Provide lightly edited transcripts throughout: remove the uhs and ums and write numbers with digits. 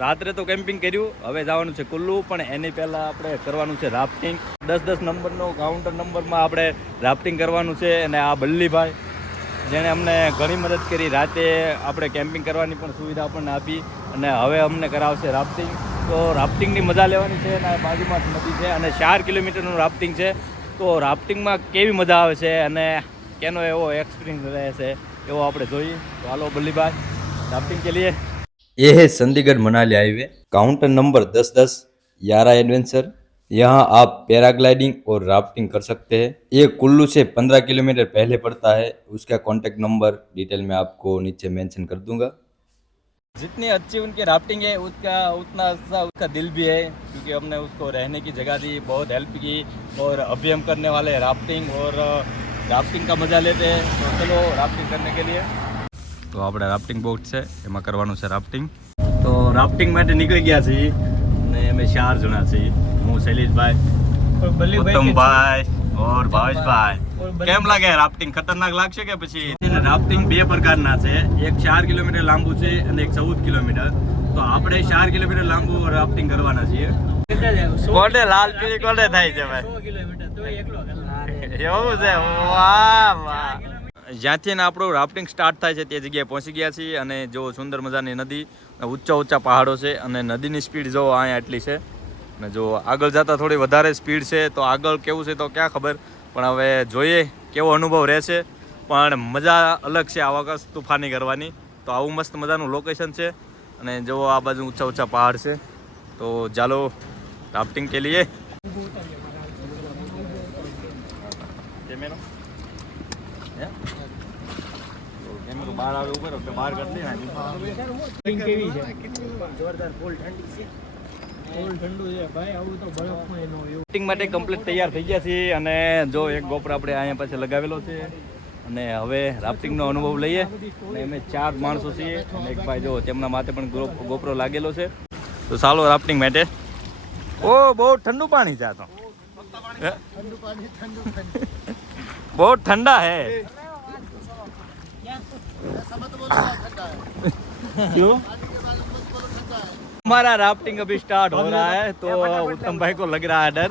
રાત્રે તો કેમ્પિંગ કર્યું, હવે જવાનું છે કુલ્લુ, પણ એની પહેલાં આપણે કરવાનું છે રાફ્ટિંગ. 10-10 નંબરનો કાઉન્ટર નંબરમાં આપણે રાફ્ટિંગ કરવાનું છે. અને આ બલ્લીભાઈ જેણે અમને ઘણી મદદ કરી, રાતે આપણે કેમ્પિંગ કરવાની પણ સુવિધા આપણને આપી, અને હવે અમને કરાવશે રાફ્ટિંગ. તો રાફ્ટિંગની મજા લેવાની છે. અને બાજુમાં નદી છે અને 4 કિલોમીટરનું રાફ્ટિંગ છે. તો રાફ્ટિંગમાં કેવી મજા આવે છે અને કેનો એવો એક્સપિરિયન્સ રહે છે એવો આપણે જોઈએ. તો હાલો બલ્લીભાઈ, राफ्टिंग के लिए। ये है Chandigarh Manali highway, counter number 1010 यारा एडवेंचर। यहाँ आप पैराग्लाइडिंग और राफ्टिंग कर सकते हैं। ये कुल्लू से 15 किलोमीटर पहले पड़ता है। उसका कॉन्टेक्ट नंबर डिटेल में आपको नीचे मेंशन कर दूंगा। जितनी अच्छी उनकी राफ्टिंग है उसका उतना अच्छा उसका दिल भी है, क्योंकि हमने उसको रहने की जगह दी, बहुत हेल्प की। और अभी हम करने वाले हैं राफ्टिंग, और राफ्टिंग का मजा लेते हैं। तो चलो राफ्टिंग करने के लिए। તો આપણે રાફ્ટિંગ બોટ છે એમાં કરવાનું છે રાફ્ટિંગ. તો રાફ્ટિંગ માટે નીકળી ગયા છીએ અને અમે 4 જણા છીએ. હું શૈલેષભાઈ, ઉત્તમભાઈ ઓર ભાવેશભાઈ. કેમ લાગે રાફ્ટિંગ? ખતરનાક લાગશે કે પછી? રાફ્ટિંગ 2 પ્રકારના છે, એક 4 કિલોમીટર લાંબુ છે અને એક 14 કિલોમીટર. તો આપણે 4 કિલોમીટર લાંબુ રાફ્ટિંગ કરવાના છીએ. કોને લાલ પીળી કોને થાય છે ભાઈ? 100 કિલોમીટર તો એકલો એવું છે? વાહ વાહ. જ્યાંથી ને આપણું રાફ્ટિંગ સ્ટાર્ટ થાય છે તે જગ્યાએ પહોંચી ગયા છીએ. અને જો સુંદર મજાની નદી, ઊંચા ઊંચા પહાડો છે, અને નદીની સ્પીડ જો અહીંયા એટલી છે. અને જો આગળ જતાં થોડી વધારે સ્પીડ છે, તો આગળ કેવું છે તો ક્યાં ખબર, પણ હવે જોઈએ કેવો અનુભવ રહેશે. પણ મજા અલગ છે આ વખત તુફાની કરવાની. તો આવું મસ્ત મજાનું લોકેશન છે, અને જો આ બાજુ ઊંચા ઊંચા પહાડ છે. તો ચાલો રાફ્ટિંગ કે લીએ. બહાર આવે ઉપર બહાર કરી કેવી છે? જોરદાર, ફૂલ ઠંડી છે, ફૂલ ઠંડુ છે ભાઈ. આવું તો બરફમાં નો એવું. રાફ્ટિંગ માટે કમ્પ્લીટ તૈયાર થઈ ગયા છીએ. અને જો એક ગોપરો આપણે અહીંયા પાસે લગાવેલો છે, અને હવે રાફ્ટિંગનો અનુભવ લઈએ. અને અમે 4 માણસો છીએ, અને એક ભાઈ જો તેમના માથે પણ ગોપરો લાગેલો છે. તો ચાલો રાફ્ટિંગ માટે. ઓ બહુ ઠંડુ પાણી છે આ તો, બહુ ઠંડા હે. क्यों? हमारा राफ्टिंग अभी स्टार्ट हो रहा है, तो उत्तम भाई को लग रहा है डर.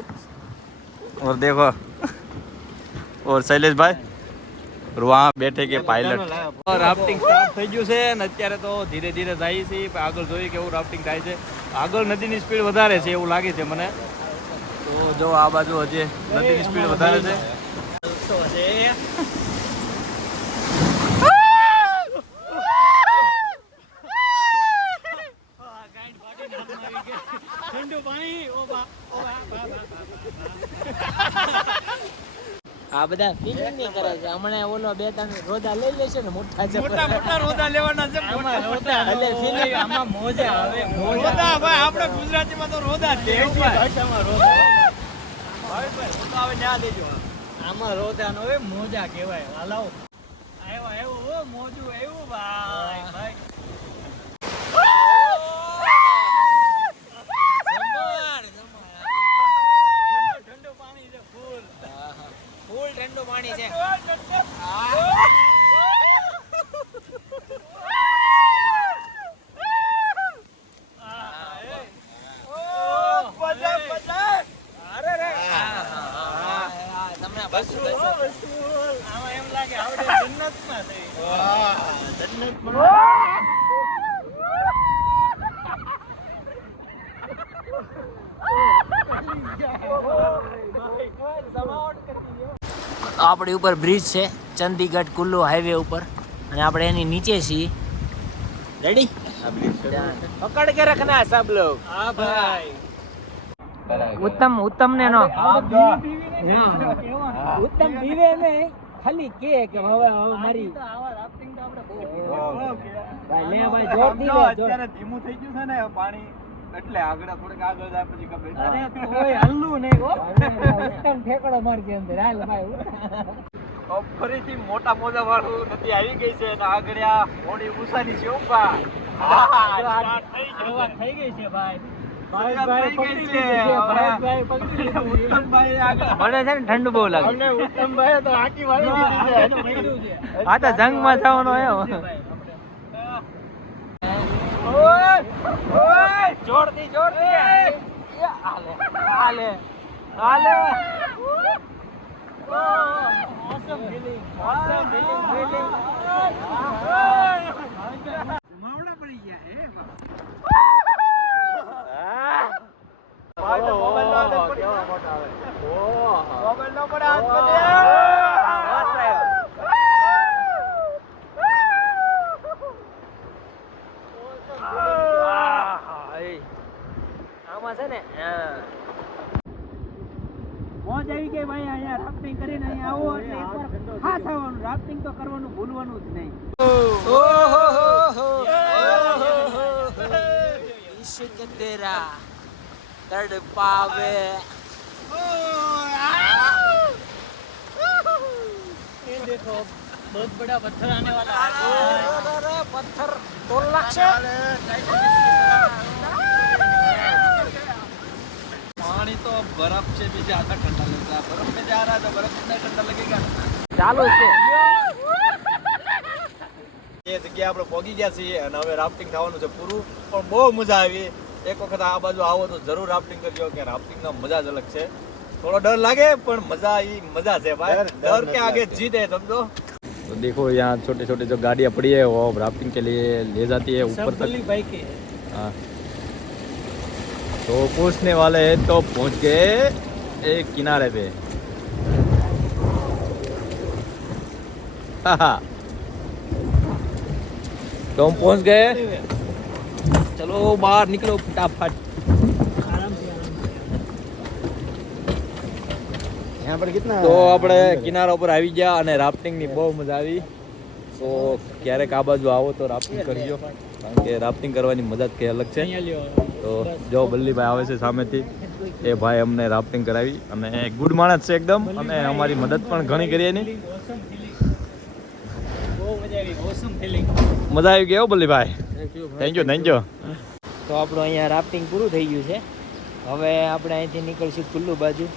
और देखो, और शैलेष भाई वहाँ बैठे के पायलट. રાફ્ટિંગ સ્ટાર્ટ થઈ ગયું છે અને અત્યારે તો ધીરે ધીરે જાય છે. આગળ જોઈએ કેવું રાફ્ટિંગ થાય છે. આગળ નદીની સ્પીડ વધારે છે એવું લાગે છે મને. તો જો આ બાજુ હજી નદીની સ્પીડ વધારે છે. આ બધા ફિલિંગ ની કરે છે. હમણાં ઓલો 2-3 રોદા લઈ લેશે ને, મોટા રોદા લેવાના છે. એટલે ફિલિંગ આમાં મોજે આવે. રોદા ભાઈ આપણે ગુજરાતીમાં તો રોદા છે. ભાષામાં રોદા ભાઈ રોદા આવે ન્યા દેજો. આમાં રોદા નો મોજા કહેવાય. હાલો આવ્યો ઓ મોજું આવ્યું ભાઈ ભાઈ. ઠંડુ પાણી છે. આમાં એમ લાગે આવડે જન્નતમાં થઈ. આપણી ઉપર બ્રિજ છે, ચંદીગઢ કુલ્લુ હાઈવે ઉપર, અને આપણે એની નીચે છીએ. રેડી? પકડ કે રખના સબ લોગ. હા ભાઈ. उत्तम ने नो उत्तम पीवे ने खाली के હવે મારી આવા રાફ્ટિંગ તો આપણે બહુ ભાઈ લે ભાઈ જોર દી લે. અત્યારે ધીમું થઈ ગયું છે ને પાણી, એટલે આગળ થોડુંક આગળ જાય પછી ખબર. અરે કોઈ હલ્લું નહીં હો. ઉત્તમ ઠેકડો મારજે અંદર. હાલ ભાઈ. ફરીથી મોટા મોજા વાળું નદી આવી ગઈ છે, અને આગળ આ મોડી ઉષાની છે ઉભા. થઈ ગઈ છે ભાઈ. મને છે ને ઠંડુ બહુ લાગે. આ તો જંગ માં જવાનો આવ્યો. હાલે હાલે awesome feeling માવડા પડી ગયા હે ભાઈ તો મોબાઈલ નો આદત પડી કેવા મોટા આવે મોબાઈલ નો પડે હાથ માં આમાં છે ને મોજ આવી ગઈ ભાઈ અહીંયા રાફ્ટિંગ કરીને અહીંયા આવો એટલે એકવાર ખાસ આવવાનું રાફ્ટિંગ તો કરવાનું ભૂલવાનું જ નહીં इश्क तेरा तड़पावे ये देखो बहुत बड़ा पत्थर आने वाला है अरे पत्थर तोड़ लगसे पानी तो बर्फ से भी ज्यादा ठंडा लगता है बर्फ में जा रहा है तो बर्फ कितना ठंडा लगेगा ચાલો છે એ જગ્યાએ આપણે પહોંચી ગયા છીએ અને હવે રાફ્ટિંગ થવાનું છે પૂરું પણ બહુ મજા આવી એક વખત આ બાજુ આવો તો જરૂર રાફ્ટિંગ કરજો કે રાફ્ટિંગનો મજા જ અલગ છે થોડો डर लगे पर मजा ही मजा है भाई डर के आगे जीत है समझो तो देखो यहाँ छोटे छोटे जो गाड़ियाँ पड़ी है वो राफ्टिंग के लिए ले जाती है ऊपर तक भाई के हाँ तो पूछने वाले हैं तो पहुँच गए एक किनारे पे तो हम पहुँच गए चलो बाहर निकलो फटाफट यहाँ पर कितना તો આપણે કિનારા ઉપર આવી ગયા અને રાફ્ટિંગની બહુ મજા આવી તો ક્યારેક આ બાજુ આવો તો રાફ્ટિંગ કરજો કારણ કે રાફ્ટિંગ કરવાની મજા જ કંઈ અલગ છે તો જો બલ્લીભાઈ આવે છે સામેથી એ ભાઈ અમને રાફ્ટિંગ કરાવી અને ગુડ માણસ છે એકદમ અને અમારી મદદ પણ ઘણી કરી એની મજા આવી ગઈ હો બલ્લીભાઈ થેન્ક યુ તો આપણું અહીંયા રાફ્ટિંગ પૂરું થઈ ગયું છે હવે આપણે અહીંથી નીકળશું કુલ્લુ બાજુ